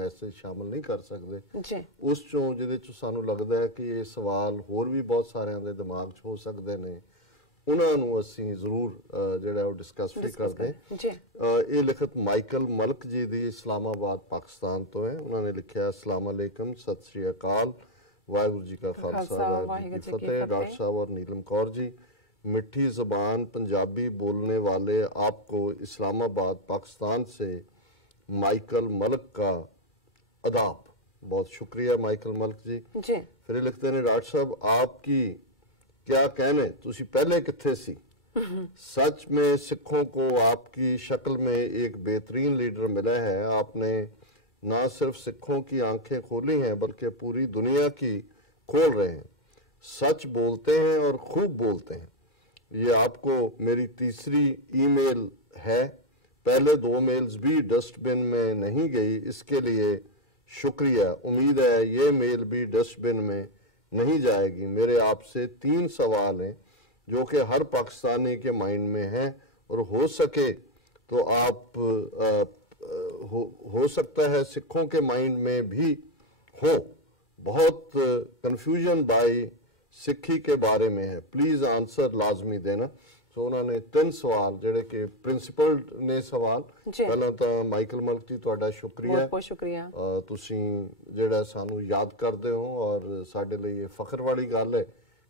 Message शामिल नहीं कर सकते जी उस चों जिहदे च सानूं लगदा है कि ये सवाल होर भी बहुत सारिਆਂ ਦੇ ਦਿਮਾਗ 'ਚ हो सकते हैं ਉਹਨਾਂ ਨੂੰ ਅਸੀਂ ਜ਼ਰੂਰ ਜਿਹੜਾ ਉਹ ਡਿਸਕਸ ਵੀ ਕਰਦੇ जी ਇਹ ਲਿਖਤ ਮਾਈਕਲ ਮਲਕ ਜੀ ਦੀ ਇਸਲਾਮਾਬਾਦ ਪਾਕਿਸਤਾਨ ਤੋਂ ਹੈ ਉਹਨਾਂ ਨੇ ਲਿਖਿਆ ਅਸਲਾਮ ਅਲੈਕਮ ਸਤਿ ਸ਼੍ਰੀ ਅਕਾਲ ਵਾਹਿਗੁਰੂ ਜੀ ਕਾ ਖਾਲਸਾ ਵਾਹਿਗੁਰੂ ਜੀ ਕੀ फतेह डॉक्टर साहब और नीलम कौर जी मिठी ज़बान पंजाबी बोलने वाले आपको इस्लामाबाद पाकिस्तान से माइकल मलक का अदाब बहुत शुक्रिया माइकल मलक जी जी फिर लिखते हैं डॉक्टर साहब आपकी क्या कहने तुसी पहले किथे सी सच में सिखों को आपकी शक्ल में एक बेहतरीन लीडर मिला है आपने ना सिर्फ सिखों की आंखें खोली हैं बल्कि पूरी दुनिया की खोल रहे हैं सच बोलते हैं और खूब बोलते हैं ये आपको मेरी तीसरी ईमेल है पहले 2 मेल्स भी डस्टबिन में नहीं गई इसके लिए शुक्रिया उम्मीद है ये मेल भी डस्टबिन में नहीं जाएगी मेरे आपसे 3 सवाल हैं जो कि हर पाकिस्तानी के माइंड में हैं और हो सके तो आप हो सकता है सिखों के माइंड में भी हो बहुत कंफ्यूजन बाय सिखी के बारे में है प्लीज़ आंसर लाजमी देना सो उन्होंने 3 सवाल ਜਿਹੜੇ ਕਿ ਪ੍ਰਿੰਸੀਪਲ ਨੇ ਸਵਾਲ ਪਹਿਲਾਂ ਤਾਂ ਮਾਈਕਲ ਮਲਕ ਜੀ ਤੁਹਾਡਾ ਸ਼ੁਕਰੀਆ ਬਹੁਤ ਬਹੁਤ ਸ਼ੁਕਰੀਆ ਤੁਸੀਂ ਜਿਹੜਾ ਸਾਨੂੰ ਯਾਦ ਕਰਦੇ ਹੋ ਔਰ ਸਾਡੇ ਲਈ ਇਹ ਫਖਰ ਵਾਲੀ ਗੱਲ ਹੈ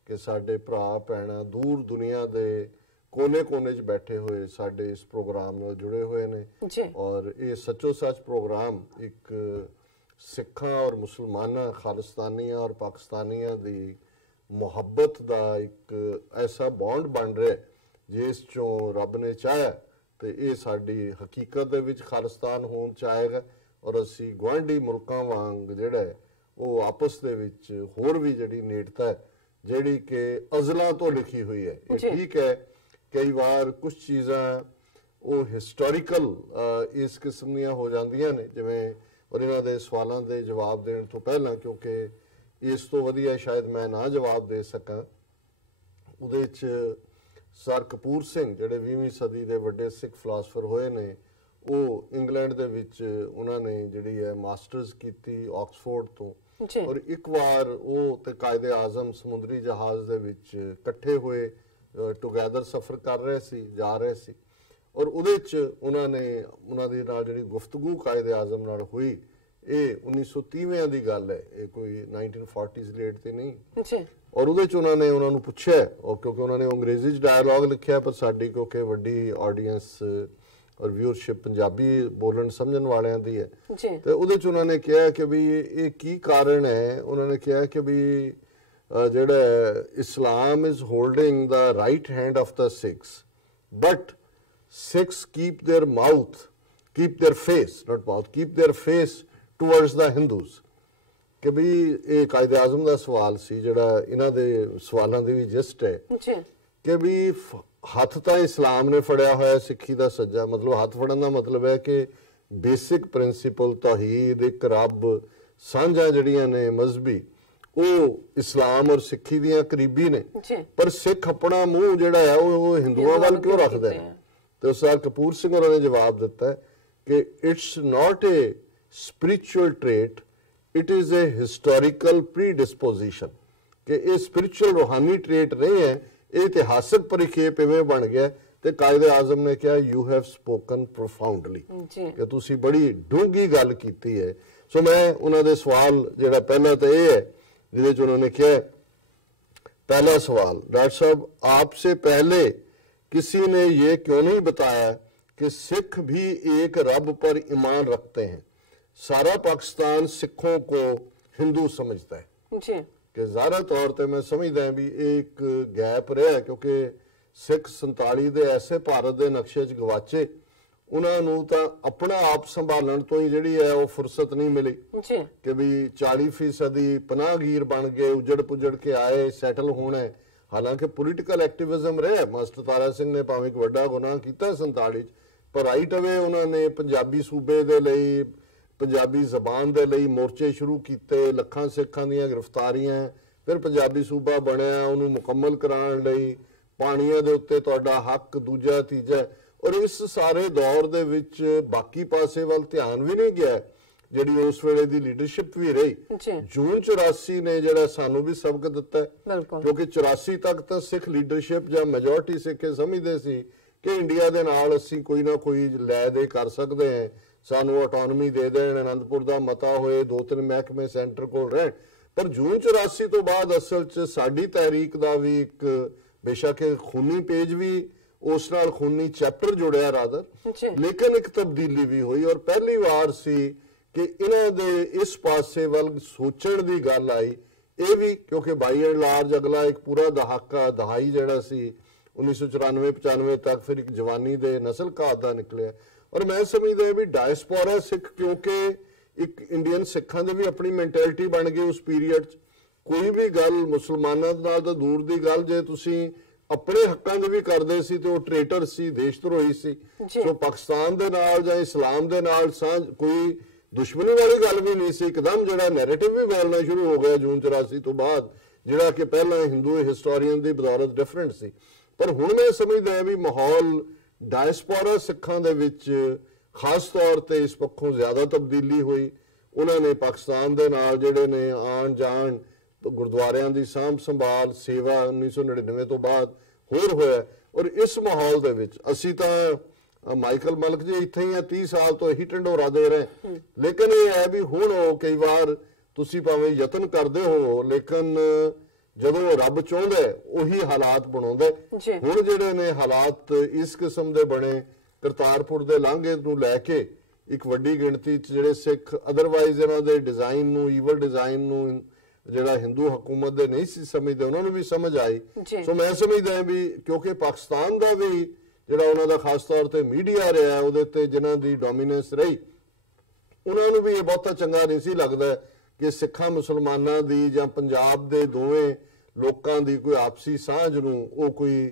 ਕਿ ਸਾਡੇ ਭਰਾ ਭੈਣਾਂ ਦੂਰ ਦੁਨੀਆ ਦੇ ਕੋਨੇ-ਕੋਨੇ 'ਚ ਬੈਠੇ ਹੋਏ ਸਾਡੇ ਇਸ ਪ੍ਰੋਗਰਾਮ ਨਾਲ ਜੁੜੇ ਹੋਏ ਨੇ ਔਰ ਇਹ ਸੱਚੋ ਸੱਚ ਪ੍ਰੋਗਰਾਮ ਇੱਕ ਸਿੱਖਾਂ ਔਰ ਮੁਸਲਮਾਨਾਂ ਖਾਲਿਸਤਾਨੀਆਂ ਔਰ ਪਾਕਿਸਤਾਨੀਆਂ ਦੀ ਮੁਹੱਬਤ ਦਾ ਇੱਕ ਐਸਾ ਬੌਂਡ ਬਣ ਰਿਹਾ ਜਿਸ ਚੋਂ ਰੱਬ ਨੇ ਚਾਹਿਆ ਤੇ ਇਹ ਸਾਡੀ ਹਕੀਕਤ ਦੇ ਵਿੱਚ ਖਾਲਿਸਤਾਨ ਹੋਣ ਚਾਹੇਗਾ ਔਰ ਅਸੀਂ ਗੁਆਂਢੀ ਮੁਲਕਾਂ ਵਾਂਗ ਜਿਹੜਾ ਉਹ ਆਪਸ ਦੇ ਵਿੱਚ ਹੋਰ ਵੀ ਜਿਹੜੀ ਨੇੜਤਾ ਹੈ ਜਿਹੜੀ ਕਿ ਅਜ਼ਲਾਂ ਤੋਂ ਲਿਖੀ ਹੋਈ ਹੈ ਇਹ ਠੀਕ ਹੈ ਕਈ ਵਾਰ ਕੁਝ ਚੀਜ਼ਾਂ ਉਹ ਹਿਸਟੋਰੀਕਲ ਇਸ ਕਿਸਮ ਦੀਆਂ ਹੋ ਜਾਂਦੀਆਂ ਨੇ ਜਿਵੇਂ ਔਰ ਇਹਨਾਂ ਦੇ ਸਵਾਲਾਂ ਦੇ ਜਵਾਬ ਦੇਣ ਤੋਂ ਪਹਿਲਾਂ ਕਿਉਂਕਿ ਇਸ ਤੋਂ ਵਧੀਆ ਸ਼ਾਇਦ ਮੈਂ ਨਾ ਜਵਾਬ ਦੇ ਸਕਾਂ ਉਹਦੇ 'ਚ ਸਰ ਕਪੂਰ ਸਿੰਘ ਜਿਹੜੇ 20ਵੀਂ ਸਦੀ ਦੇ ਵੱਡੇ ਸਿੱਖ ਫਿਲਾਸਫਰ ਹੋਏ ਨੇ ਉਹ ਇੰਗਲੈਂਡ ਦੇ ਵਿੱਚ ਉਹਨਾਂ ਨੇ ਜਿਹੜੀ ਹੈ ਮਾਸਟਰਸ ਕੀਤੀ ਆਕਸਫੋਰਡ ਤੋਂ ਔਰ ਇੱਕ ਵਾਰ ਉਹ ਤੇ ਕਾਇਦੇ ਆਜ਼ਮ ਸਮੁੰਦਰੀ ਜਹਾਜ਼ ਦੇ ਵਿੱਚ ਇਕੱਠੇ ਹੋਏ ਟੁਗੇਦਰ ਸਫ਼ਰ ਕਰ ਰਹੇ ਸੀ ਜਾ ਰਹੇ ਸੀ ਔਰ ਉਹਦੇ 'ਚ ਉਹਨਾਂ ਦੀ ਨਾਲ ਜਿਹੜੀ ਗੁਫ਼ਤਗੂ ਕਾਇਦੇ ਆਜ਼ਮ ਨਾਲ ਹੋਈ ਇਹ 1930 ਦੀ ਗੱਲ ਹੈ ਇਹ ਕੋਈ 1940s ਲੇਟ ਤੇ ਨਹੀਂ ਔਰ ਉਹਦੇ 'ਚ ਉਹਨਾਂ ਨੇ ਉਹਨਾਂ ਨੂੰ ਪੁੱਛਿਆ ਔਰ ਕਿਉਂਕਿ ਉਹਨਾਂ ਨੇ ਅੰਗਰੇਜ਼ੀ 'ਚ ਡਾਇਲੌਗ ਲਿਖਿਆ ਪਰ ਸਾਡੀ ਕਿਉਂਕਿ ਵੱਡੀ ਆਡੀਅנס ਔਰ ਵਿਊਅਰਸ਼ਿਪ ਪੰਜਾਬੀ ਬੋਲਣ ਸਮਝਣ ਵਾਲਿਆਂ ਦੀ ਹੈ ਤੇ ਉਹਦੇ 'ਚ ਉਹਨਾਂ ਨੇ ਕਿਹਾ ਕਿ ਵੀ ਇਹ ਕੀ ਕਾਰਨ ਹੈ ਉਹਨਾਂ ਨੇ ਕਿਹਾ ਕਿ ਵੀ ਜਿਹੜਾ Islam is holding the right hand of the Sikhs but Sikhs keep their mouth keep their face not mouth keep their face towards the Hindus ਕਿ ਵੀ ਇਹ ਕਾਇਦੇ ਆਜ਼ਮ ਦਾ ਸਵਾਲ ਸੀ ਜਿਹੜਾ ਇਹਨਾਂ ਦੇ ਸਵਾਲਾਂ ਦੀ ਵੀ ਜਿਸਟ ਹੈ ਕਿ ਵੀ ਹੱਥ ਤਾਂ ਇਸਲਾਮ ਨੇ ਫੜਿਆ ਹੋਇਆ ਸਿੱਖੀ ਦਾ ਸੱਜਾ ਮਤਲਬ ਹੱਥ ਫੜਨ ਦਾ ਮਤਲਬ ਹੈ ਕਿ ਬੇਸਿਕ ਪ੍ਰਿੰਸੀਪਲ ਤੌਹੀਦ ਇੱਕ ਰੱਬ ਸਾਂਝਾ ਜਿਹੜੀਆਂ ਨੇ ਮਜ਼ਹਬੀ ਉਹ ਇਸਲਾਮ ਔਰ ਸਿੱਖੀ ਦੀਆਂ ਕਰੀਬੀ ਨੇ ਪਰ ਸਿੱਖ ਆਪਣਾ ਮੂੰਹ ਜਿਹੜਾ ਹੈ ਉਹ ਹਿੰਦੂਆਂ ਵੱਲ ਕਿਉਂ ਰੱਖਦਾ ਹੈ ਤੇ ਸਰ ਕਪੂਰ ਸਿੰਘ ਹੋਰਾਂ ਨੇ ਜਵਾਬ ਦਿੱਤਾ ਕਿ it's not A spiritual trait it is a historical predisposition ਕਿ ਇਹ spiritual ਰੂਹਾਨੀ trait ਨਹੀਂ ਹੈ ਇਹ ਇਤਿਹਾਸਕ ਪਰਿਖੇਪ ਇਵੇਂ ਬਣ ਗਿਆ ਤੇ ਕਾਇਦੇ ਆਜ਼ਮ ਨੇ ਕਿਹਾ you have spoken profoundly ਕਿ ਤੁਸੀਂ ਬੜੀ ਡੂੰਘੀ ਗੱਲ ਕੀਤੀ ਹੈ ਸੋ ਮੈਂ ਉਹਨਾਂ ਦੇ ਸਵਾਲ ਜਿਹੜਾ ਪਹਿਲਾ ਤਾਂ ਇਹ ਹੈ ਜਿਹਦੇ 'ਚ ਉਹਨਾਂ ਨੇ ਕਿਹਾ पहला सवाल डॉक्टर साहब आपसे पहले किसी ने ये क्यों नहीं बताया कि सिख भी एक रब पर ईमान रखते हैं सारा पाकिस्तान सिखों को हिंदू समझता है जी कि ज़ाहिर तौर पर मैं समझदा भी एक गैप रहा क्योंकि सिख 47 ਦੇ ਐਸੇ ਭਾਰਤ ਦੇ ਨਕਸ਼ੇ 'ਚ ਗਵਾਚੇ ਉਹਨਾਂ ਨੂੰ ਤਾਂ ਆਪਣਾ ਆਪ ਸੰਭਾਲਣ ਤੋਂ ਹੀ ਜਿਹੜੀ ਹੈ ਉਹ ਫੁਰਸਤ ਨਹੀਂ ਮਿਲੀ ਕਿ ਵੀ 40% ਪਨਾਹਗੀਰ ਬਣ ਗਏ ਉਜੜ ਪੁਜੜ ਕੇ ਆਏ ਸੈਟਲ ਹੋਣਾ ਹਾਲਾਂਕਿ ਪੋਲੀਟੀਕਲ ਐਕਟਿਵਿਜ਼ਮ ਰਿਹਾ ਮਾਸਟਰ ਤਾਰਾ ਸਿੰਘ ਨੇ ਭਾਵੇਂ ਇੱਕ ਵੱਡਾ ਗੁਨਾਹ ਕੀਤਾ 47 'ਚ ਪਰ ਰਾਈਟ ਅਵੇ ਉਹਨਾਂ ਨੇ ਪੰਜਾਬੀ ਸੂਬੇ ਦੇ ਲਈ ਪੰਜਾਬੀ ਜ਼ਬਾਨ ਦੇ ਲਈ ਮੋਰਚੇ ਸ਼ੁਰੂ ਕੀਤੇ ਲੱਖਾਂ ਸਿੱਖਾਂ ਦੀਆਂ ਗ੍ਰਿਫਤਾਰੀਆਂ ਫਿਰ ਪੰਜਾਬੀ ਸੂਬਾ ਬਣਿਆ ਉਹਨੂੰ ਮੁਕੰਮਲ ਕਰਾਉਣ ਲਈ ਪਾਣੀਆਂ ਦੇ ਉੱਤੇ ਤੁਹਾਡਾ ਹੱਕ ਦੂਜਾ ਤੀਜਾ ਔਰ ਇਸ ਸਾਰੇ ਦੌਰ ਦੇ ਵਿੱਚ ਬਾਕੀ ਪਾਸੇ ਵੱਲ ਧਿਆਨ ਵੀ ਨਹੀਂ ਗਿਆ ਜਿਹੜੀ ਉਸ ਵੇਲੇ ਦੀ ਲੀਡਰਸ਼ਿਪ ਵੀ ਰਹੀ। ਜੂਨ 84 ਨੇ ਜਿਹੜਾ ਸਾਨੂੰ ਵੀ ਸਬਕ ਦਿੱਤਾ, ਕਿਉਂਕਿ 84 ਤੱਕ ਤਾਂ ਸਿੱਖ ਲੀਡਰਸ਼ਿਪ ਜਾਂ ਮੈਜੋਰਟੀ ਸਿੱਖ ਸਮਝਦੇ ਸੀ ਕਿ ਇੰਡੀਆ ਦੇ ਨਾਲ ਅਸੀਂ ਕੋਈ ਨਾ ਕੋਈ ਲੈ ਦੇ ਕਰ ਸਕਦੇ ਹਾਂ, ਸਾਨੂੰ ਆਟੋਨਮੀ ਦੇ ਦੇਣ, ਆਨੰਦਪੁਰ ਦਾ ਮਤਾ ਹੋਏ, 2-3 ਮਹਿਕਮੇ ਸੈਂਟਰ ਕੋਲ ਰਹਿਣ। ਪਰ ਜੂਨ 84 ਤੋਂ ਬਾਅਦ ਅਸਲ 'ਚ ਸਾਡੀ ਤਹਿਰੀਕ ਦਾ ਵੀ ਇੱਕ ਬੇਸ਼ੱਕ ਖੂਨੀ ਪੇਜ ਵੀ ਉਸ ਨਾਲ ਖੂਨੀ ਚੈਪਟਰ ਜੁੜਿਆ ਰਾਦਰ, ਲੇਕਿਨ ਇੱਕ ਤਬਦੀਲੀ ਵੀ ਹੋਈ ਔਰ ਪਹਿਲੀ ਵਾਰ ਸੀ ਕਿ ਇਹਨਾਂ ਦੇ ਇਸ ਪਾਸੇ ਵੱਲ ਸੋਚਣ ਦੀ ਗੱਲ ਆਈ। ਇਹ ਵੀ ਕਿਉਂਕਿ ਬਾਈ ਐਂਡ ਲਾਰਜ ਅਗਲਾ ਇੱਕ ਪੂਰਾ ਦਹਾਈ ਜਿਹੜਾ ਸੀ 1994-95 ਤੱਕ ਫਿਰ ਇੱਕ ਜਵਾਨੀ ਦੇ ਨਸਲ ਘਾਤ ਦਾ ਨਿਕਲਿਆ। ਔਰ ਮੈਂ ਸਮਝਦਾ ਵੀ ਡਾਇਸਪੋਰਾ ਸਿੱਖ, ਕਿਉਂਕਿ ਇੱਕ ਇੰਡੀਅਨ ਸਿੱਖਾਂ ਦੇ ਵੀ ਆਪਣੀ ਮੈਂਟੈਲਿਟੀ ਬਣ ਗਈ ਉਸ ਪੀਰੀਅਡ 'ਚ। ਕੋਈ ਵੀ ਗੱਲ ਮੁਸਲਮਾਨਾਂ ਨਾਲ ਤਾਂ ਦੂਰ ਦੀ ਗੱਲ, ਜੇ ਤੁਸੀਂ ਆਪਣੇ ਹੱਕਾਂ ਦੇ ਵੀ ਕਰਦੇ ਸੀ ਤੇ ਉਹ ਟ੍ਰੇਟਰ ਸੀ, ਦੇਸ਼ ਧਰੋਹੀ ਸੀ। ਸੋ ਪਾਕਿਸਤਾਨ ਦੇ ਨਾਲ ਜਾਂ ਇਸਲਾਮ ਦੇ ਨਾਲ ਸਾਂਝ ਕੋਈ ਦੁਸ਼ਮਣੀ ਵਾਲੀ ਗੱਲ ਵੀ ਨਹੀਂ ਸੀ। ਇੱਕਦਮ ਜਿਹੜਾ ਨੈਰੇਟਿਵ ਵੀ ਬਦਲਣਾ ਸ਼ੁਰੂ ਹੋ ਗਿਆ ਜੂਨ 84 ਤੋਂ ਬਾਅਦ, ਜਿਹੜਾ ਕਿ ਪਹਿਲਾਂ ਹਿੰਦੂ ਹਿਸਟੋਰੀਅਨ ਦੀ ਬਦੌਲਤ ਡਿਫਰੈਂਟ ਸੀ। ਪਰ ਹੁਣ ਮੈਂ ਸਮਝਦਾ ਵੀ ਮਾਹੌਲ ਡਾਇਸਪੋਰਾ ਸਿੱਖਾਂ ਦੇ ਵਿੱਚ ਖਾਸ ਤੌਰ ਤੇ ਇਸ ਪੱਖੋਂ ਜ਼ਿਆਦਾ ਤਬਦੀਲੀ ਹੋਈ। ਉਹਨਾਂ ਨੇ ਪਾਕਿਸਤਾਨ ਦੇ ਨਾਲ ਜਿਹੜੇ ਨੇ ਆਉਣ ਜਾਣ, ਗੁਰਦੁਆਰਿਆਂ ਦੀ ਸਾਂਭ ਸੰਭਾਲ, ਸੇਵਾ 1999 ਤੋਂ ਬਾਅਦ ਹੋਰ ਹੋਇਆ। ਔਰ ਇਸ ਮਾਹੌਲ ਦੇ ਵਿੱਚ ਅਸੀਂ ਤਾਂ ਮਾਈਕਲ ਮਲਕ ਜੀ ਇੱਥੇ ਹੀ ਆ, 30 ਸਾਲ ਤੋਂ ਇਹੀ ਢੰਡੋਰਾ ਦੇ ਰਹੇ। ਲੇਕਿਨ ਇਹ ਹੈ ਵੀ ਹੁਣ ਉਹ ਕਈ ਵਾਰ ਤੁਸੀਂ ਭਾਵੇਂ ਯਤਨ ਕਰਦੇ ਹੋ, ਲੇਕਿਨ ਜਦੋਂ ਰੱਬ ਚਾਹੁੰਦਾ ਉਹੀ ਹਾਲਾਤ ਬਣਾਉਂਦਾ। ਹੁਣ ਜਿਹੜੇ ਨੇ ਹਾਲਾਤ ਇਸ ਕਿਸਮ ਦੇ ਬਣੇ, ਕਰਤਾਰਪੁਰ ਦੇ ਲਾਂਘੇ ਨੂੰ ਲੈ ਕੇ ਇੱਕ ਵੱਡੀ ਗਿਣਤੀ 'ਚ ਜਿਹੜੇ ਸਿੱਖ ਅਦਰਵਾਈਜ਼ ਇਹਨਾਂ ਦੇ ਡਿਜ਼ਾਈਨ ਨੂੰ, ਈਵਲ ਡਿਜ਼ਾਈਨ ਨੂੰ ਜਿਹੜਾ ਹਿੰਦੂ ਹਕੂਮਤ ਦੇ ਨਹੀਂ ਸੀ ਸਮਝਦੇ, ਉਹਨਾਂ ਨੂੰ ਵੀ ਸਮਝ ਆਈ। ਸੋ ਮੈਂ ਸਮਝਦਾ ਵੀ ਕਿਉਂਕਿ ਪਾਕਿਸਤਾਨ ਦਾ ਵੀ ਜਿਹੜਾ ਉਹਨਾਂ ਦਾ ਖਾਸ ਤੌਰ ਤੇ ਮੀਡੀਆ ਰਿਹਾ, ਉਹਦੇ ਤੇ ਜਿਨ੍ਹਾਂ ਦੀ ਡੋਮੀਨੈਂਸ ਰਹੀ, ਉਹਨਾਂ ਨੂੰ ਵੀ ਇਹ ਬਹੁਤਾ ਚੰਗਾ ਨਹੀਂ ਸੀ ਲੱਗਦਾ ਕਿ ਸਿੱਖਾਂ ਮੁਸਲਮਾਨਾਂ ਦੀ ਜਾਂ ਪੰਜਾਬ ਦੇ ਦੋਵੇਂ ਲੋਕਾਂ ਦੀ ਕੋਈ ਆਪਸੀ ਸਾਂਝ ਨੂੰ ਉਹ ਕੋਈ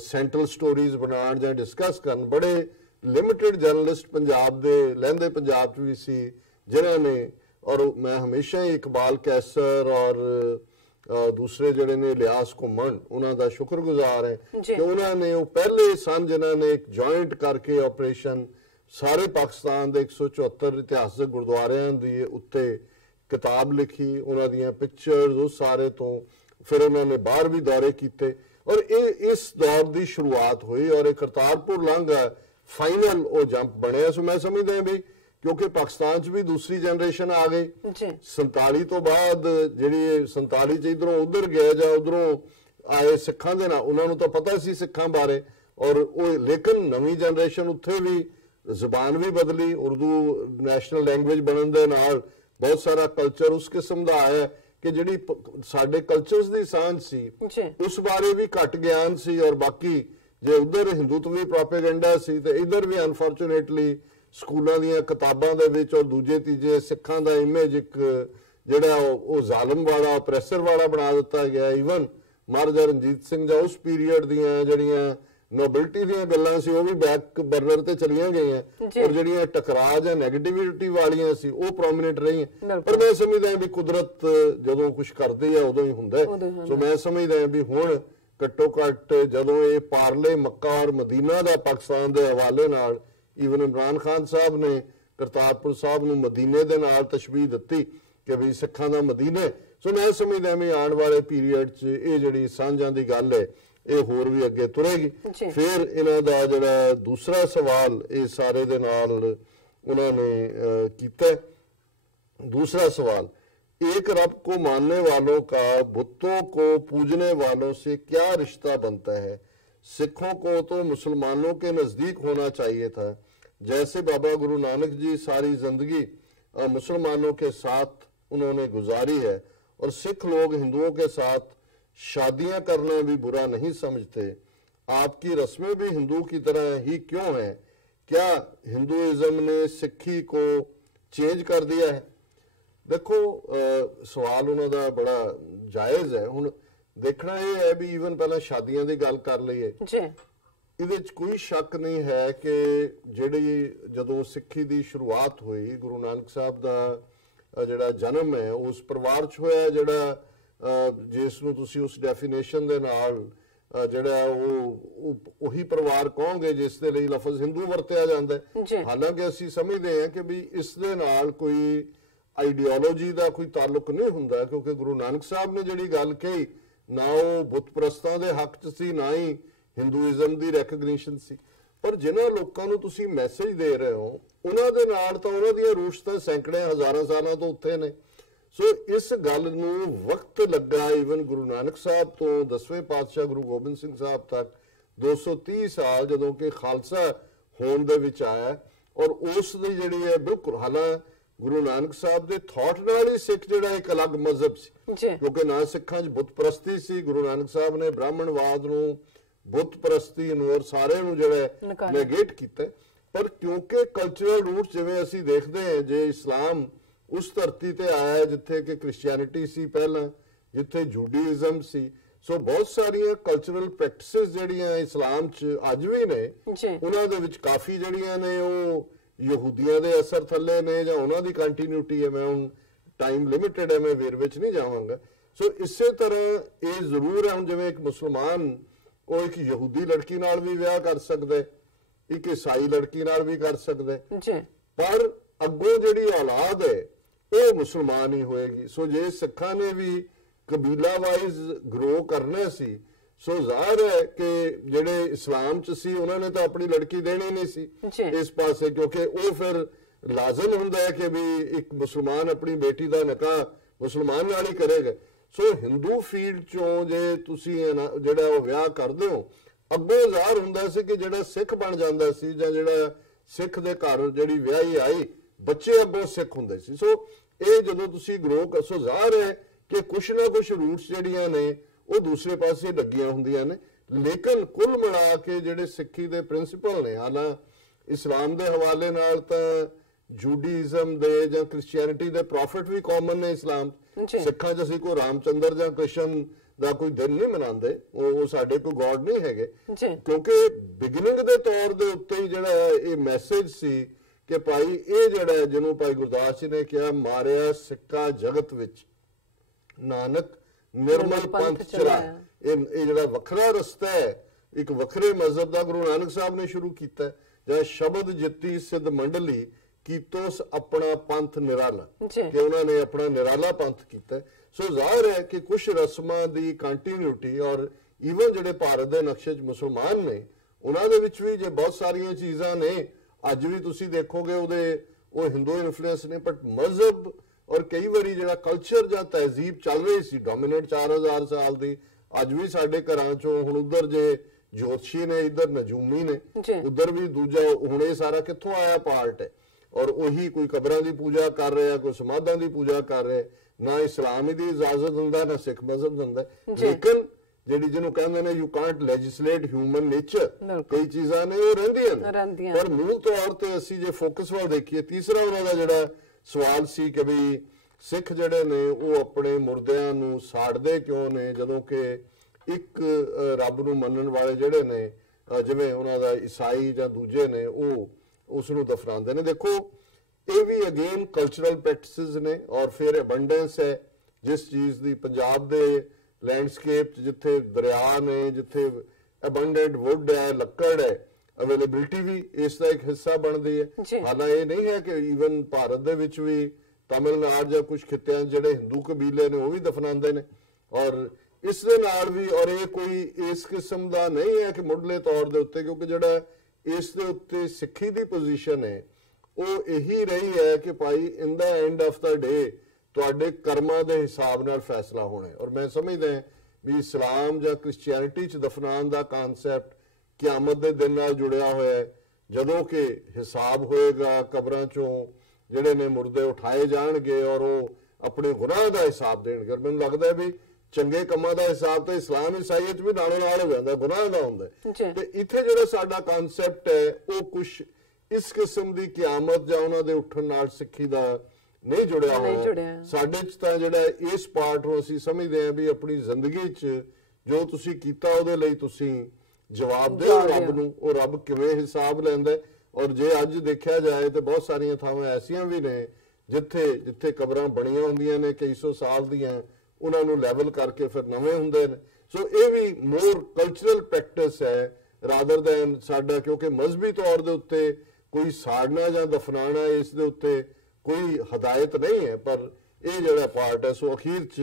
ਸੈਂਟਰਲ ਸਟੋਰੀਜ਼ ਬਣਾਉਣ ਜਾਂ ਡਿਸਕਸ ਕਰਨ। ਬੜੇ ਲਿਮਿਟਿਡ ਜਰਨਲਿਸਟ ਪੰਜਾਬ ਦੇ ਲਹਿੰਦੇ ਪੰਜਾਬ 'ਚ ਵੀ ਸੀ ਜਿਨ੍ਹਾਂ ਨੇ, ਔਰ ਮੈਂ ਹਮੇਸ਼ਾ ਹੀ ਇਕਬਾਲ ਕੈਸਰ ਔਰ ਦੂਸਰੇ ਜਿਹੜੇ ਨੇ ਇਲਿਆਸ ਘੁੰਮਣ, ਉਹਨਾਂ ਦਾ ਸ਼ੁਕਰਗੁਜ਼ਾਰ ਹੈ ਕਿ ਉਹਨਾਂ ਨੇ ਉਹ ਪਹਿਲੇ ਸਨ ਜਿਨ੍ਹਾਂ ਨੇ ਇੱਕ ਜੁਆਇੰਟ ਕਰਕੇ ਆਪਰੇਸ਼ਨ ਸਾਰੇ ਪਾਕਿਸਤਾਨ ਦੇ 174 ਇਤਿਹਾਸਕ ਗੁਰਦੁਆਰਿਆਂ ਦੀ ਉੱਤੇ ਕਿਤਾਬ ਲਿਖੀ, ਉਹਨਾਂ ਦੀਆਂ ਪਿਕਚਰਸ ਉਸ ਸਾਰੇ ਤੋਂ। ਫਿਰ ਉਹਨਾਂ ਨੇ ਬਾਹਰ ਵੀ ਦੌਰੇ ਕੀਤੇ ਔਰ ਇਹ ਇਸ ਦੌਰ ਦੀ ਸ਼ੁਰੂਆਤ ਹੋਈ ਔਰ ਇਹ ਕਰਤਾਰਪੁਰ ਲਾਂਘਾ ਫਾਈਨਲ ਉਹ ਜੰਪ ਬਣਿਆ। ਸੋ ਮੈਂ ਸਮਝਦਾ ਵੀ ਕਿਉਂਕਿ ਪਾਕਿਸਤਾਨ 'ਚ ਵੀ ਦੂਸਰੀ ਜਨਰੇਸ਼ਨ ਆ ਗਈ 47 ਤੋਂ ਬਾਅਦ, ਜਿਹੜੀ 47 'ਚ ਇਧਰੋਂ ਉਧਰ ਗਏ ਜਾਂ ਉਧਰੋਂ ਆਏ ਸਿੱਖਾਂ ਦੇ ਨਾਲ, ਉਹਨਾਂ ਨੂੰ ਤਾਂ ਪਤਾ ਸੀ ਸਿੱਖਾਂ ਬਾਰੇ ਔਰ ਉਹ, ਲੇਕਿਨ ਨਵੀਂ ਜਨਰੇਸ਼ਨ ਉੱਥੇ ਵੀ ਜ਼ੁਬਾਨ ਵੀ ਬਦਲੀ, ਉਰਦੂ ਨੈਸ਼ਨਲ ਲੈਂਗੁਏਜ ਬਣਨ ਦੇ ਨਾਲ ਬਹੁਤ ਸਾਰਾ ਕਲਚਰ ਉਸ ਕਿਸਮ ਦਾ ਆਇਆ ਕਿ ਜਿਹੜੀ ਸਾਡੇ ਕਲਚਰਸ ਦੀ ਸਾਂਝ ਸੀ ਉਸ ਬਾਰੇ ਵੀ ਘੱਟ ਗਿਆਨ ਸੀ। ਔਰ ਬਾਕੀ ਜੇ ਉਧਰ ਹਿੰਦੂਤਵੀ ਪ੍ਰੋਪੇਗੈਂਡਾ ਸੀ ਤੇ ਇਧਰ ਵੀ ਅਨਫੋਰਚੂਨੇਟਲੀ ਸਕੂਲਾਂ ਦੀਆਂ ਕਿਤਾਬਾਂ ਦੇ ਵਿੱਚ ਔਰ ਦੂਜੇ ਤੀਜੇ ਸਿੱਖਾਂ ਦਾ ਇਮੇਜ ਇੱਕ ਜਿਹੜਾ ਉਹ ਜ਼ਾਲਮ ਵਾਲਾ, ਆਪਰੈਸਰ ਵਾਲਾ ਬਣਾ ਦਿੱਤਾ ਗਿਆ। ਈਵਨ ਮਹਾਰਾਜਾ ਰਣਜੀਤ ਸਿੰਘ ਜਾਂ ਉਸ ਪੀਰੀਅਡ ਦੀਆਂ ਜਿਹੜੀਆਂ ਨੋਬਿਲਟੀ ਦੀਆਂ ਗੱਲਾਂ ਸੀ ਉਹ ਵੀ ਬੈਕ ਬਰਨਰ ਤੇ ਚਲੀਆਂ ਗਈਆਂ ਔਰ ਜਿਹੜੀਆਂ ਟਕਰਾਅ ਜਾਂ ਨੈਗੇਟਿਵਿਟੀ ਵਾਲੀਆਂ ਸੀ ਉਹ ਪ੍ਰੋਮਿਨੈਂਟ ਰਹੀਆਂ। ਪਰ ਮੈਂ ਸਮਝਦਾ ਵੀ ਕੁਦਰਤ ਜਦੋਂ ਕੁਝ ਕਰਦੀ ਹੈ ਉਦੋਂ ਹੀ ਹੁੰਦਾ। ਸੋ ਮੈਂ ਸਮਝਦਾ ਵੀ ਹੁਣ ਘੱਟੋ ਘੱਟ ਜਦੋਂ ਇਹ ਪਾਰਲੇ ਮੱਕਾ ਔਰ ਮਦੀਨਾ ਦਾ ਪਾਕਿਸਤਾਨ ਦੇ ਹਵਾਲੇ ਨਾਲ, ਈਵਨ ਇਮਰਾਨ ਖਾਨ ਸਾਹਿਬ ਨੇ ਕਰਤਾਰਪੁਰ ਸਾਹਿਬ ਨੂੰ ਮਦੀਨੇ ਦੇ ਨਾਲ ਤਸ਼ਬੀਹ ਦਿੱਤੀ ਕਿ ਵੀ ਸਿੱਖਾਂ ਦਾ ਮਦੀਨਾ। ਸੋ ਮੈਂ ਸਮਝਦਾ ਵੀ ਆਉਣ ਵਾਲੇ ਪੀਰੀਅਡ 'ਚ ਇਹ ਜਿਹੜੀ ਸਾਂਝਾਂ ਦੀ ਗੱਲ ਹੈ ਇਹ ਹੋਰ ਵੀ ਅੱਗੇ ਤੁਰੇਗੀ। ਫਿਰ ਇਹਨਾਂ ਦਾ ਜਿਹੜਾ ਦੂਸਰਾ ਸਵਾਲ ਇਹ ਸਾਰੇ ਦੇ ਨਾਲ ਉਹਨਾਂ ਨੇ ਕੀਤਾ, दूसरा सवाल, एक रब को मानने वालों का बुतों को पूजने वालों से क्या रिश्ता बनता है? सिखों को तो मुसलमानों के नज़दीक होना चाहिए था। जैसे बाबा गुरु नानक जी सारी जिंदगी मुसलमानों के साथ उन्होंने गुजारी है और सिख लोग हिंदुओं के साथ शादियां करना भी बुरा नहीं समझते। आपकी रस्में भी हिंदू की तरह ही क्यों हैं? क्या हिंदुइज्म ने सिखी को चेंज कर दिया है? देखो सवाल उन्हों का बड़ा जायज़ है। हुण देखना ये है भी ईवन पहले शादियां की गल कर लईए, ਇਹਦੇ ਚ ਕੋਈ ਸ਼ੱਕ ਨਹੀਂ ਹੈ ਕਿ ਜਿਹੜੀ ਜਦੋਂ ਸਿੱਖੀ ਦੀ ਸ਼ੁਰੂਆਤ ਹੋਈ, ਗੁਰੂ ਨਾਨਕ ਸਾਹਿਬ ਦਾ ਜਿਹੜਾ ਜਨਮ ਹੈ ਉਸ ਪਰਿਵਾਰ ਚ ਹੋਇਆ, ਜਿਹੜਾ ਜਿਸ ਨੂੰ ਤੁਸੀਂ ਉਸ ਡੈਫੀਨੇਸ਼ਨ ਦੇ ਨਾਲ ਜਿਹੜਾ ਉਹੀ ਪਰਿਵਾਰ ਕਹੋਗੇ ਜਿਸ ਦੇ ਲਈ ਲਫ਼ਜ਼ ਹਿੰਦੂ ਵਰਤਿਆ ਜਾਂਦਾ ਹੈ। ਹਾਲਾਂਕਿ ਅਸੀਂ ਸਮਝਦੇ ਹਾਂ ਕਿ ਵੀ ਇਸ ਦੇ ਨਾਲ ਕੋਈ ਆਈਡੀਓਲੋਜੀ ਦਾ ਕੋਈ ਤਾਲੁਕ ਨਹੀਂ ਹੁੰਦਾ, ਕਿਉਂਕਿ ਗੁਰੂ ਨਾਨਕ ਸਾਹਿਬ ਨੇ ਜਿਹੜੀ ਗੱਲ ਕਹੀ ਨਾ ਉਹ ਬੁੱਤ ਪ੍ਰਸਤਾਂ ਦੇ ਹੱਕ 'ਚ ਸੀ, ਨਾ ਹੀ ਹਿੰਦੂਇਜ਼ਮ ਦੀ ਰੈਕਗਨੀਸ਼ਨ ਸੀ। ਪਰ ਜਿਨ੍ਹਾਂ ਲੋਕਾਂ ਨੂੰ ਤੁਸੀਂ ਮੈਸੇਜ ਦੇ ਰਹੇ ਹੋ ਉਹਨਾਂ ਦੇ ਨਾਲ ਤਾਂ ਉਹਨਾਂ ਦੀਆਂ ਰੂਟਸ ਤਾਂ ਸੈਂਕੜੇ ਹਜ਼ਾਰਾਂ ਸਾਲਾਂ ਤੋਂ ਉੱਥੇ ਨੇ। ਸੋ ਇਸ ਗੱਲ ਨੂੰ ਵਕਤ ਲੱਗਾ, ਈਵਨ ਗੁਰੂ ਨਾਨਕ ਸਾਹਿਬ ਤੋਂ 10ਵੇਂ ਪਾਤਸ਼ਾਹ ਗੁਰੂ ਗੋਬਿੰਦ ਸਿੰਘ ਸਾਹਿਬ ਤੱਕ 230 ਸਾਲ ਜਦੋਂ ਕਿ ਖਾਲਸਾ ਹੋਣ ਦੇ ਵਿੱਚ ਆਇਆ। ਔਰ ਉਸ ਦੀ ਜਿਹੜੀ ਹੈ ਬਿਲਕੁਲ ਹਾਲਾਂ ਗੁਰੂ ਨਾਨਕ ਸਾਹਿਬ ਦੇ ਥਾਟ ਨਾਲ ਹੀ ਸਿੱਖ ਜਿਹੜਾ ਇੱਕ ਅਲੱਗ ਮਜ਼ਹਬ ਸੀ, ਕਿਉਂਕਿ ਨਾ ਸਿੱਖਾਂ 'ਚ ਬੁੱਤ ਪ੍ਰਸਤੀ ਸੀ। ਗੁਰੂ ਨਾਨਕ ਸਾਹਿਬ ਨੇ ਬ੍ਰਾਹਮਣਵਾਦ ਨੂੰ, ਬੁੱਤ ਪ੍ਰਸਤੀ ਨੂੰ ਔਰ ਸਾਰਿਆਂ ਨੂੰ ਜਿਹੜਾ ਨੈਗੇਟ ਕੀਤਾ। ਪਰ ਕਿਉਂਕਿ ਕਲਚਰਲ ਰੂਟਸ ਜਿਵੇਂ ਅਸੀਂ ਦੇਖਦੇ ਹਾਂ, ਜੇ ਇਸਲਾਮ ਉਸ ਧਰਤੀ ਤੇ ਆਇਆ ਜਿੱਥੇ ਕਿ ਕ੍ਰਿਸਚੀਅਨਿਟੀ ਸੀ ਪਹਿਲਾਂ, ਜਿੱਥੇ ਜੂਡਾਇਜ਼ਮ ਸੀ, ਸੋ ਬਹੁਤ ਸਾਰੀਆਂ ਕਲਚਰਲ ਪ੍ਰੈਕਟਿਸਿਸ ਜਿਹੜੀਆਂ ਇਸਲਾਮ 'ਚ ਅੱਜ ਵੀ ਨੇ, ਉਹਨਾਂ ਦੇ ਵਿੱਚ ਕਾਫੀ ਜਿਹੜੀਆਂ ਨੇ ਉਹ ਯਹੂਦੀਆਂ ਦੇ ਅਸਰ ਥੱਲੇ ਨੇ ਜਾਂ ਉਹਨਾਂ ਦੀ ਕੰਟੀਨਿਊਟੀ ਹੈ। ਮੈਂ ਹੁਣ ਟਾਈਮ ਲਿਮਿਟਡ ਹੈ, ਮੈਂ ਵੇਰਵੇ 'ਚ ਨਹੀਂ ਜਾਵਾਂਗਾ। ਸੋ ਇਸੇ ਤਰ੍ਹਾਂ ਇਹ ਜ਼ਰੂਰ ਹੈ, ਹੁਣ ਜਿਵੇਂ ਇੱਕ ਮੁਸਲਮਾਨ ਉਹ ਇੱਕ ਯਹੂਦੀ ਲੜਕੀ ਨਾਲ ਵੀ ਵਿਆਹ ਕਰ ਸਕਦਾ, ਇੱਕ ਈਸਾਈ ਲੜਕੀ ਨਾਲ ਵੀ ਕਰ ਸਕਦਾ, ਪਰ ਅੱਗੋਂ ਜਿਹੜੀ ਔਲਾਦ ਹੈ ਉਹ ਮੁਸਲਮਾਨ ਹੀ ਹੋਏਗੀ। ਸੋ ਜੇ ਸਿੱਖਾਂ ਨੇ ਵੀ ਕਬੀਲਾ ਵਾਈਜ਼ ਗਰੋ ਕਰਨਾ ਸੀ, ਸੋ ਜ਼ਾਹਰ ਹੈ ਕਿ ਜਿਹੜੇ ਇਸਲਾਮ 'ਚ ਸੀ ਉਹਨਾਂ ਨੇ ਤਾਂ ਆਪਣੀ ਲੜਕੀ ਦੇਣੀ ਨਹੀਂ ਸੀ ਇਸ ਪਾਸੇ, ਕਿਉਂਕਿ ਉਹ ਫਿਰ ਲਾਜ਼ਮ ਹੁੰਦਾ ਹੈ ਕਿ ਵੀ ਇੱਕ ਮੁਸਲਮਾਨ ਆਪਣੀ ਬੇਟੀ ਦਾ ਨਿਕਾਹ ਮੁਸਲਮਾਨ ਨਾਲ ਹੀ ਕਰੇਗਾ। ਸੋ ਹਿੰਦੂ ਫੀਲਡ 'ਚੋਂ ਜੇ ਤੁਸੀਂ ਜਿਹੜਾ ਉਹ ਵਿਆਹ ਕਰਦੇ ਹੋ, ਅੱਗੋਂ ਜ਼ਾਹਰ ਹੁੰਦਾ ਸੀ ਕਿ ਜਿਹੜਾ ਸਿੱਖ ਬਣ ਜਾਂਦਾ ਸੀ ਜਾਂ ਜਿਹੜਾ ਸਿੱਖ ਦੇ ਘਰ ਜਿਹੜੀ ਵਿਆਹੀ ਆਈ ਬੱਚੇ ਅੱਗੋਂ ਸਿੱਖ ਹੁੰਦੇ ਸੀ। ਸੋ ਇਹ ਜਦੋਂ ਤੁਸੀਂ ਗਰੋ ਕਰ, ਸੋ ਜ਼ਾਹਰ ਹੈ ਕਿ ਕੁਛ ਨਾ ਕੁਛ ਰੂਟਸ ਜਿਹੜੀਆਂ ਨੇ ਉਹ ਦੂਸਰੇ ਪਾਸੇ ਲੱਗੀਆਂ ਹੁੰਦੀਆਂ ਨੇ। ਲੇਕਿਨ ਕੁੱਲ ਮਿਲਾ ਕੇ ਜਿਹੜੇ ਸਿੱਖੀ ਦੇ ਪ੍ਰਿੰਸੀਪਲ ਨੇ, ਹਾਲਾਂ ਇਸਲਾਮ ਦੇ ਹਵਾਲੇ ਨਾਲ ਤਾਂ ਜੂਡਾਇਜ਼ਮ ਦੇ ਜਾਂ ਕ੍ਰਿਸਚੀਅਨਿਟੀ ਦੇ ਪ੍ਰੋਫਿਟ ਵੀ ਕਾਮਨ ਨੇ ਇਸਲਾਮ। ਸਿੱਖਾਂ 'ਚ ਅਸੀਂ ਕੋਈ ਰਾਮਚੰਦਰ ਜਾਂ ਕ੍ਰਿਸ਼ਨ ਦਾ ਕੋਈ ਦਿਨ ਨਹੀਂ ਮਨਾਉਂਦੇ, ਉਹ ਸਾਡੇ ਕੋਈ ਗੋਡ ਨਹੀਂ ਹੈਗੇ, ਕਿਉਂਕਿ ਬਿਗਨਿੰਗ ਦੇ ਤੌਰ ਦੇ ਉੱਤੇ ਹੀ ਜਿਹੜਾ ਇਹ ਮੈਸੇਜ ਸੀ ਕਿ ਭਾਈ ਇਹ ਜਿਹੜਾ ਜਿਹਨੂੰ ਭਾਈ ਗੁਰਦਾਸ ਜੀ ਨੇ ਕਿਹਾ, ਮਾਰਿਆ ਸਿੱਕਾ ਜਗਤ ਵਿੱਚ ਨਾਨਕ ਨਿਰਮਲ ਪੰਥ ਚਲਾਇਆ, ਇਹ ਜਿਹੜਾ ਵੱਖਰਾ ਰਸਤਾ ਹੈ ਇੱਕ ਵੱਖਰੇ ਮਜ਼ਹਬ ਦਾ ਗੁਰੂ ਨਾਨਕ ਸਾਹਿਬ ਨੇ ਸ਼ੁਰੂ ਕੀਤਾ। ਜਾਂ ਸ਼ਬਦ ਜਿੱਤੀ ਸਿੱਧ ਮੰਡਲੀ ਕੀਤੋਸ ਆਪਣਾ ਪੰਥ ਨਿਰਾਲਾ, ਕਿ ਉਹਨਾਂ ਨੇ ਆਪਣਾ ਨਿਰਾਲਾ ਪੰਥ ਕੀਤਾ। ਸੋ ਜ਼ਾਹਿਰ ਹੈ ਕਿ ਕੁਝ ਰਸਮਾਂ ਦੀ ਕੰਟੀਨਿਊਟੀ, ਔਰ ਈਵਨ ਜਿਹੜੇ ਭਾਰਤ ਦੇ ਨਕਸ਼ੇ 'ਚ ਮੁਸਲਮਾਨ ਨੇ ਉਹਨਾਂ ਦੇ ਵਿੱਚ ਵੀ ਜੇ ਬਹੁਤ ਸਾਰੀਆਂ ਚੀਜ਼ਾਂ ਨੇ ਅੱਜ ਵੀ ਤੁਸੀਂ ਦੇਖੋਗੇ ਉਹ ਹਿੰਦੂ ਇਨਫਲੂਐਂਸ ਨੇ, ਬਟ ਮਜ਼ਹਬ ਔਰ ਕਈ ਵਾਰੀ ਜਿਹੜਾ ਕਲਚਰ ਜਾਂ ਤਹਿਜ਼ੀਬ ਚੱਲ ਰਹੀ ਸੀ ਡੋਮੀਨੇਟ 4000 ਸਾਲ ਦੀ, ਅੱਜ ਵੀ ਸਾਡੇ ਘਰਾਂ 'ਚੋਂ ਹੁਣ ਉਧਰ ਜੇ ਜੋਤਸ਼ੀ ਨੇ, ਇੱਧਰ ਨਜੂਮੀ ਨੇ, ਉਧਰ ਵੀ ਦੂਜਾ, ਹੁਣ ਇਹ ਸਾਰਾ ਕਿੱਥੋਂ ਆਇਆ ਪਾਰਟ ਹੈ। ਔਰ ਉਹੀ ਕੋਈ ਕਬਰਾਂ ਦੀ ਪੂਜਾ ਕਰ ਰਿਹਾ, ਕੋਈ ਸਮਾਧਾਂ ਦੀ ਪੂਜਾ ਕਰ ਰਿਹਾ, ਨਾ ਇਸਲਾਮ ਦੀ ਇਜਾਜ਼ਤ ਦਿੰਦਾ ਨਾ ਸਿੱਖ ਮਜ਼ਹਬ ਦਿੰਦਾ। ਲੇਕਿਨ ਜਿਹੜੀ ਜਿਹਨੂੰ ਕਹਿੰਦੇ ਨੇ ਯੂ ਕਾਂਟ ਲੈਜਿਸਲੇਟ ਹਿਊਮਨ ਨੇਚਰ, ਕਈ ਚੀਜ਼ਾਂ ਨੇ ਉਹ ਰਹਿੰਦੀਆਂ ਨੇ, ਪਰ ਮੂਲ ਤੌਰ ਤੇ ਅਸੀਂ ਜੇ ਫੋਕਸ ਵੱਲ ਦੇਖੀਏ, ਤੀਸਰਾ ਉਹਨਾਂ ਦਾ ਜਿਹੜਾ ਸਵਾਲ ਸੀ ਕਿ ਵੀ ਸਿੱਖ ਜਿਹੜੇ ਨੇ ਉਹ ਆਪਣੇ ਮੁਰਦਿਆਂ ਨੂੰ ਸਾੜਦੇ ਕਿਉਂ ਨੇ, ਜਦੋਂ ਕਿ ਇੱਕ ਰੱਬ ਨੂੰ ਮੰਨਣ ਵਾਲੇ ਜਿਹੜੇ ਨੇ ਜਿਵੇਂ ਉਹਨਾਂ ਦਾ ਈਸਾਈ ਜਾਂ ਦੂਜੇ ਨੇ ਉਹ ਉਸ ਨੂੰ ਦਫਨਾਉਂਦੇ ਨੇ। ਦੇਖੋ ਇਹ ਵੀ ਅਗੇਨ ਕਲਚਰਲ ਪ੍ਰੈਕਟਿਸਿਸ ਨੇ। ਔਰ ਫਿਰ ਅਬੰਡੈਂਸ ਹੈ ਜਿਸ ਚੀਜ਼ ਦੀ ਪੰਜਾਬ ਦੇ ਲੈਂਡਸਕੇਪ 'ਚ, ਜਿੱਥੇ ਦਰਿਆ ਨੇ, ਜਿੱਥੇ ਅਬੰਡੈਂਟ ਵੁੱਡ ਹੈ, ਲੱਕੜ ਹੈ, ਅਵੇਲੇਬਿਲਿਟੀ ਵੀ ਇਸ ਦਾ ਇੱਕ ਹਿੱਸਾ ਬਣਦੀ ਹੈ। ਹਾਲਾਂ ਇਹ ਨਹੀਂ ਹੈ ਕਿ ਈਵਨ ਭਾਰਤ ਦੇ ਵਿੱਚ ਵੀ ਤਮਿਲਨਾਡੂ ਜਾਂ ਕੁਝ ਖਿੱਤਿਆਂ ਜਿਹੜੇ ਹਿੰਦੂ ਕਬੀਲੇ ਨੇ ਉਹ ਵੀ ਦਫਨਾਉਂਦੇ ਨੇ। ਔਰ ਇਸ ਦੇ ਨਾਲ ਵੀ, ਔਰ ਇਹ ਕੋਈ ਇਸ ਕਿਸਮ ਦਾ ਨਹੀਂ ਹੈ ਕਿ ਮੁੱਢਲੇ ਤੌਰ ਦੇ ਉੱਤੇ, ਕਿਉਂਕਿ ਜਿਹੜਾ ਇਸ ਦੇ ਉੱਤੇ ਸਿੱਖੀ ਦੀ ਪੋਜੀਸ਼ਨ ਹੈ ਉਹ ਇਹੀ ਰਹੀ ਹੈ ਕਿ ਭਾਈ ਇਨ ਦਾ ਐਂਡ ਆਫ ਦਾ ਡੇ ਤੁਹਾਡੇ ਕਰਮਾਂ ਦੇ ਹਿਸਾਬ ਨਾਲ ਫੈਸਲਾ ਹੋਣਾ ਹੈ। ਔਰ ਮੈਂ ਸਮਝਦਾ ਵੀ ਇਸਲਾਮ ਜਾਂ ਕ੍ਰਿਸਚੀਅਨਿਟੀ 'ਚ ਦਫਨਾਉਣ ਦਾ ਕਾਨਸੈਪਟ ਕਿਆਮਤ ਦੇ ਦਿਨ ਨਾਲ ਜੁੜਿਆ ਹੋਇਆ ਹੈ, ਜਦੋਂ ਕਿ ਹਿਸਾਬ ਹੋਏਗਾ, ਕਬਰਾਂ 'ਚੋਂ ਜਿਹੜੇ ਨੇ ਮੁਰਦੇ ਉਠਾਏ ਜਾਣਗੇ ਔਰ ਉਹ ਆਪਣੇ ਗੁਨਾਹ ਦਾ ਹਿਸਾਬ ਦੇਣਗੇ। ਔਰ ਮੈਨੂੰ ਲੱਗਦਾ ਵੀ ਚੰਗੇ ਕੰਮਾਂ ਦਾ ਹਿਸਾਬ ਤਾਂ ਇਸਲਾਮ ਈਸਾਈਅਤ ਵੀ ਨਾਲੋਂ ਨਾਲ ਹੋ ਜਾਂਦਾ, ਗੁਨਾਹ ਦਾ ਹੁੰਦਾ। ਤੇ ਇੱਥੇ ਜਿਹੜਾ ਸਾਡਾ ਕਾਨਸੈਪਟ ਹੈ ਉਹ ਕੁਛ ਇਸ ਕਿਸਮ ਦੀ ਕਿਆਮਤ ਜਾਂ ਉਹਨਾਂ ਦੇ ਉੱਠਣ ਨਾਲ ਸਿੱਖੀ ਦਾ ਨਹੀਂ ਜੁੜਿਆ ਹੋਇਆ। ਸਾਡੇ 'ਚ ਤਾਂ ਜਿਹੜਾ ਇਸ ਪਾਰਟ ਨੂੰ ਅਸੀਂ ਸਮਝਦੇ ਹਾਂ ਵੀ ਆਪਣੀ ਜ਼ਿੰਦਗੀ 'ਚ ਜੋ ਤੁਸੀਂ ਕੀਤਾ ਉਹਦੇ ਲਈ ਤੁਸੀਂ ਜਵਾਬ ਦਿਓ ਰੱਬ ਨੂੰ, ਉਹ ਰੱਬ ਕਿਵੇਂ ਹਿਸਾਬ ਲੈਂਦਾ। ਔਰ ਜੇ ਅੱਜ ਦੇਖਿਆ ਜਾਏ ਤਾਂ ਬਹੁਤ ਸਾਰੀਆਂ ਥਾਵਾਂ ਐਸੀਆਂ ਵੀ ਨੇ ਜਿੱਥੇ ਕਬਰਾਂ ਬਣੀਆਂ ਹੁੰਦੀਆਂ ਨੇ ਕਈ ਸੌ ਸਾਲ ਦੀਆਂ, ਉਹਨਾਂ ਨੂੰ ਲੈਵਲ ਕਰਕੇ ਫਿਰ ਨਵੇਂ ਹੁੰਦੇ ਨੇ। ਸੋ ਇਹ ਵੀ ਮੋਰ ਕਲਚਰਲ ਪ੍ਰੈਕਟਿਸ ਹੈ ਰਾਦਰ ਦੈਨ ਸਾਡਾ, ਕਿਉਂਕਿ ਮਜ਼ਹਬੀ ਤੌਰ ਦੇ ਉੱਤੇ ਕੋਈ ਸਾੜਨਾ ਜਾਂ ਦਫਨਾਣਾ ਇਸ ਦੇ ਉੱਤੇ ਕੋਈ ਹਦਾਇਤ ਨਹੀਂ ਹੈ, ਪਰ ਇਹ ਜਿਹੜਾ ਪਾਰਟ ਹੈ ਸੋ ਅਖੀਰ 'ਚ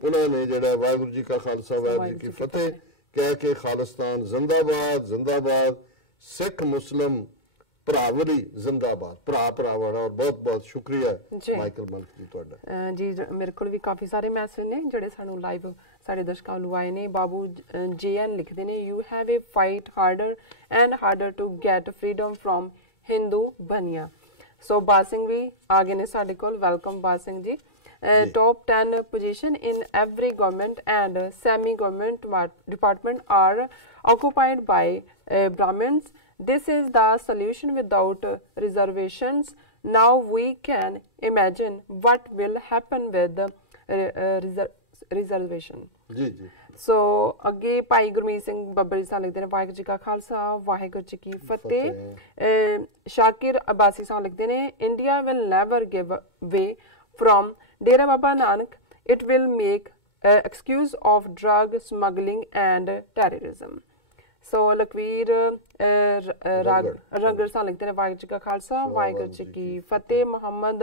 ਉਹਨਾਂ ਨੇ ਜਿਹੜਾ ਵਾਹਿਗੁਰੂ ਜੀ ਕਾ ਖਾਲਸਾ ਵਾਹਿਗੁਰੂ ਜੀ ਕੀ ਫਤਿਹ ਕਹਿ ਕੇ ਖਾਲਿਸਤਾਨ ਜ਼ਿੰਦਾਬਾਦ ਜ਼ਿੰਦਾਬਾਦ, ਸਿੱਖ ਮੁਸਲਿਮ ਭਰਾਵਰੀ ਜ਼ਿੰਦਾਬਾਦ, ਭਰਾ ਵਾਲਾ। ਔਰ ਬਹੁਤ ਬਹੁਤ ਸ਼ੁਕਰੀਆ ਮਾਈਕਲ ਮਲਕ ਜੀ ਤੁਹਾਡਾ। ਜੀ ਮੇਰੇ ਕੋਲ ਵੀ ਕਾਫੀ ਸਾਰੇ ਮੈਸੇਜ ਨੇ ਜਿਹੜੇ ਸਾਨੂੰ ਲਾਈਵ ਸਾਡੇ ਦਰਸ਼ਕਾਂ ਨੂੰ ਆਏ ਨੇ। ਬਾਬੂ JN ਲਿਖਦੇ ਨੇ, you have a fight harder and harder to get freedom from Hindu bania. So ਬਾਸਿੰਗ ਵੀ ਆ ਗਏ ਨੇ ਸਾਡੇ ਕੋਲ, ਵੈਲਕਮ ਬਾਸਿੰਗ ਜੀ। Top 10 position in every government and semi-government department are occupied by Brahmins. This is the solution without reservations. Now we can imagine what will happen with reservation. Ji ji. So अगे भाई गुरमीत सिंह बब्बरी साहब लिखते हैं, वाहिगुरू जी का खालसा वाहिगुरू जी की फतेह। शाकिर अब्बासी साहब लिखते हैं, India will never give way from Dera Baba Nanak. It will make excuse of drug smuggling and terrorism. So Lakveer Raggar साहब लिखते हैं, वाहिगुरू जी का खालसा वाहिगुरू जी की फतेह। मोहम्मद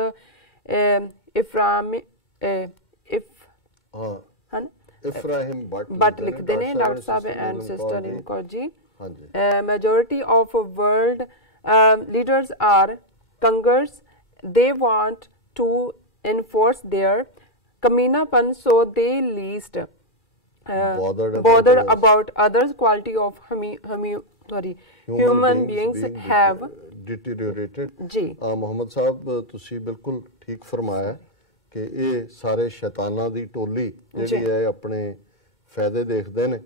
इफ्राहिम बट लिखते हैं, डॉक्टर साहब and sister Inkaur ji. Majority of world leaders are Kangars. They want to enforce their kaminapan, so they least bothered about others. Quality of human beings have deteriorated. जी मोहम्मद साहब तुसी बिल्कुल ठीक फरमाया कि ये सारे शैताना दी टोली जिहड़ी है अपने फायदे देखते हैं,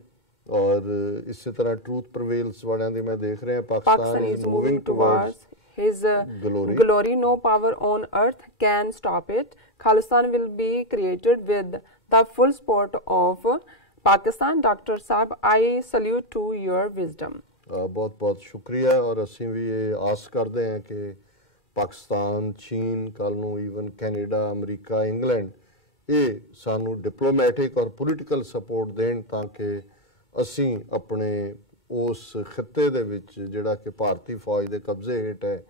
और इसी तरह ट्रूथ प्रिवेल्स वालियां दी मैं देख रहा Pakistan is moving towards his glory. No power on earth can stop it. Khalistan will be created with the full support of Pakistan. Dr. Saab, I salute to your wisdom. बहुत बहुत शुक्रिया। और ਅਸੀਂ ਵੀ ਇਹ ਆਸ ਕਰਦੇ ਹਾਂ ਕਿ ਪਾਕਿਸਤਾਨ, ਚੀਨ, ਕੱਲ ਨੂੰ ਈਵਨ ਕੈਨੇਡਾ, ਅਮਰੀਕਾ, ਇੰਗਲੈਂਡ ਇਹ ਸਾਨੂੰ ਡਿਪਲੋਮੈਟਿਕ ਔਰ ਪੋਲੀਟੀਕਲ ਸਪੋਰਟ ਦੇਣ ਤਾਂ ਕਿ ਅਸੀਂ ਆਪਣੇ ਉਸ ਖਿੱਤੇ ਦੇ ਵਿੱਚ ਜਿਹੜਾ ਕਿ ਭਾਰਤੀ ਫੌਜ ਦੇ ਕਬਜ਼ੇ ਹੇਠ ਹੈ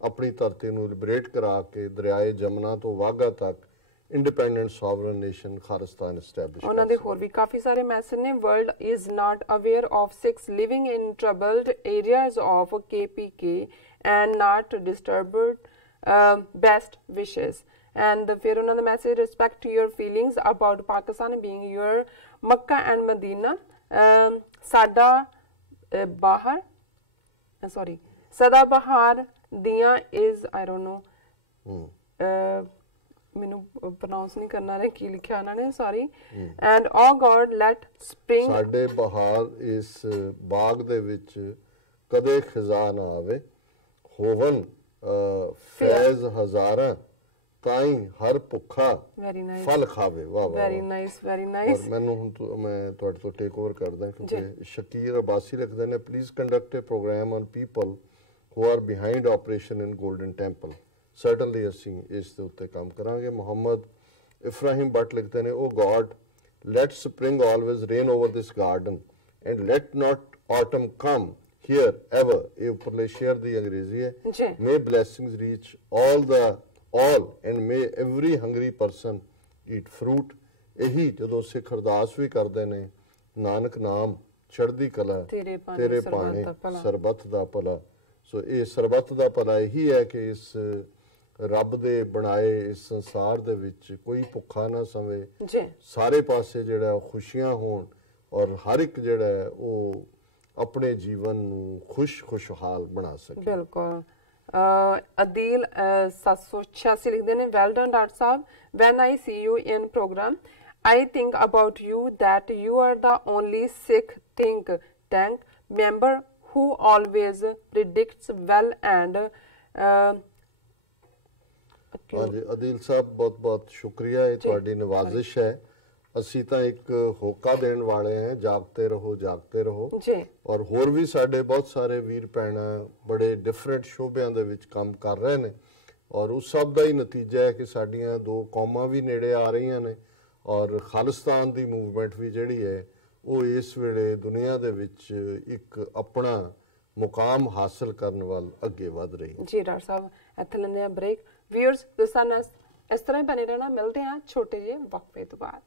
ਆਪਣੀ ਧਰਤੀ ਨੂੰ ਲਿਬਰੇਟ ਕਰਾ ਕੇ ਦਰਿਆਏ ਜਮਨਾ ਤੋਂ ਵਾਘਾ ਤੱਕ independent sovereign nation Khalistan establish. ਉਹਨਾਂ ਦੇ ਹੋਰ ਵੀ ਕਾਫੀ ਸਾਰੇ ਮੈਸੇਜ ਨੇ। World is not aware of Sikhs living in troubled areas of KPK and not disturbed best wishes. And ਫਿਰ ਉਹਨਾਂ ਦਾ message, respect to your feelings about Pakistan being your Mecca and Medina. ਸਾਡਾ ਬਾਹਰ ਸਦਾ ਬਹਾਰ ਦੀਆਂ is I don't know ਮੈਨੂੰ pronounce ਨਹੀਂ ਕਰਨਾ ਰਿਹਾ ਕੀ ਲਿਖਿਆ ਉਹਨਾਂ ਨੇ, sorry. And oh God let spring, ਸਾਡੇ ਬਹਾਰ ਇਸ ਬਾਗ ਦੇ ਵਿੱਚ ਕਦੇ ਖਿਜ਼ਾ ਨਾ ਆਵੇ, ਹੋਵਨ ਫੈਜ਼ ਹਜ਼ਾਰਾਂ ਤਾਈ ਹਰ ਭੁੱਖਾ ਫਲ ਖਾਵੇ। ਵਾਹ ਵਾਹ, ਵੈਰੀ ਨਾਈਸ ਵੈਰੀ ਨਾਈਸ। ਔਰ ਮੈਨੂੰ ਹੁਣ ਮੈਂ ਤੁਹਾਡੇ ਤੋਂ ਟੇਕ ਓਵਰ ਕਰਦਾ ਕਿਉਂਕਿ ਸ਼ਕੀਰ ਅਬਾਸੀ ਲਿਖਦੇ ਨੇ, please conduct a programme on people who are behind operation in Golden Temple. Certainly ਅਸੀਂ ਇਸ ਦੇ ਉੱਤੇ ਕੰਮ ਕਰਾਂਗੇ। ਮੁਹੰਮਦ ਇਫਰਾਹਿਮ ਬੱਟ ਲਿਖਦੇ ਨੇ, oh God, let spring always reign over this garden and let not autumn come here ever. ਇਹ ਉੱਪਰਲੇ ਸ਼ੇਅਰ ਦੀ ਅੰਗਰੇਜ਼ੀ ਹੈ। May blessings reach all and may every hungry person eat fruit. ਇਹੀ ਜਦੋਂ ਸਿੱਖ ਅਰਦਾਸ ਵੀ ਕਰਦੇ ਨੇ, ਨਾਨਕ ਨਾਮ ਚੜ੍ਹਦੀ ਕਲਾ ਤੇਰੇ ਭਾਣੇ ਸਰਬੱਤ ਦਾ ਭਲਾ। ਸੋ ਇਹ ਸਰਬੱਤ ਦਾ ਭਲਾ ਇਹੀ ਹੈ ਕਿ ਇਸ ਰੱਬ ਦੇ ਬਣਾਏ ਇਸ ਸੰਸਾਰ ਦੇ ਵਿੱਚ ਕੋਈ ਭੁੱਖਾ ਨਾ ਸਵੇ, ਸਾਰੇ ਪਾਸੇ ਜਿਹੜਾ ਖੁਸ਼ੀਆਂ ਹੋਣ ਔਰ ਹਰ ਇੱਕ ਜਿਹੜਾ ਉਹ ਆਪਣੇ ਜੀਵਨ ਨੂੰ ਖੁਸ਼ਹਾਲ ਬਣਾ ਸਕੇ। ਬਿਲਕੁਲ। ਅਦੀਲ 786 ਲਿਖਦੇ ਨੇ, ਵੈਲ ਡਨ ਡਾਕਟਰ ਸਾਹਿਬ, when I see you in programme I think about you that you are the only Sikh think tank member who always predicts well and ਹਾਂਜੀ ਅਦੀਲ ਸਾਹਿਬ ਬਹੁਤ ਬਹੁਤ ਸ਼ੁਕਰੀਆ, ਇਹ ਤੁਹਾਡੀ ਨਵਾਜ਼ਿਸ਼ ਹੈ। ਅਸੀਂ ਤਾਂ ਇੱਕ ਹੋਕਾ ਦੇਣ ਵਾਲੇ ਹਾਂ, ਜਾਗਤੇ ਰਹੋ ਜੀ। ਔਰ ਹੋਰ ਵੀ ਸਾਡੇ ਬਹੁਤ ਸਾਰੇ ਵੀਰ ਭੈਣਾਂ ਬੜੇ ਡਿਫਰੈਂਟ ਸ਼ੋਬਿਆਂ ਦੇ ਵਿੱਚ ਕੰਮ ਕਰ ਰਹੇ ਨੇ, ਔਰ ਉਸ ਸਭ ਦਾ ਹੀ ਨਤੀਜਾ ਹੈ ਕਿ ਸਾਡੀਆਂ ਦੋ ਕੌਮਾਂ ਵੀ ਨੇੜੇ ਆ ਰਹੀਆਂ ਨੇ ਔਰ ਖਾਲਿਸਤਾਨ ਦੀ ਮੂਵਮੈਂਟ ਵੀ ਜਿਹੜੀ ਹੈ ਉਹ ਇਸ ਵੇਲੇ ਦੁਨੀਆ ਦੇ ਵਿੱਚ ਇੱਕ ਆਪਣਾ ਮੁਕਾਮ ਹਾਸਲ ਕਰਨ ਵੱਲ ਅੱਗੇ ਵਧ ਰਹੀ ਹੈ। ਜੀ ਡਾਕਟਰ ਸਾਹਿਬ, ਇੱਥੇ ਲੈਂਦੇ ਆ ਬ੍ਰੇਕ। ਵਿਊਅਰਸ, ਇਸ ਤਰ੍ਹਾਂ ਹੀ ਬਣੇ ਰਹਿਣਾ। ਮਿਲਦੇ ਹਾਂ ਛੋਟੇ ਜਿਹੇ ਵਕਫੇ ਤੋਂ ਬਾਅਦ।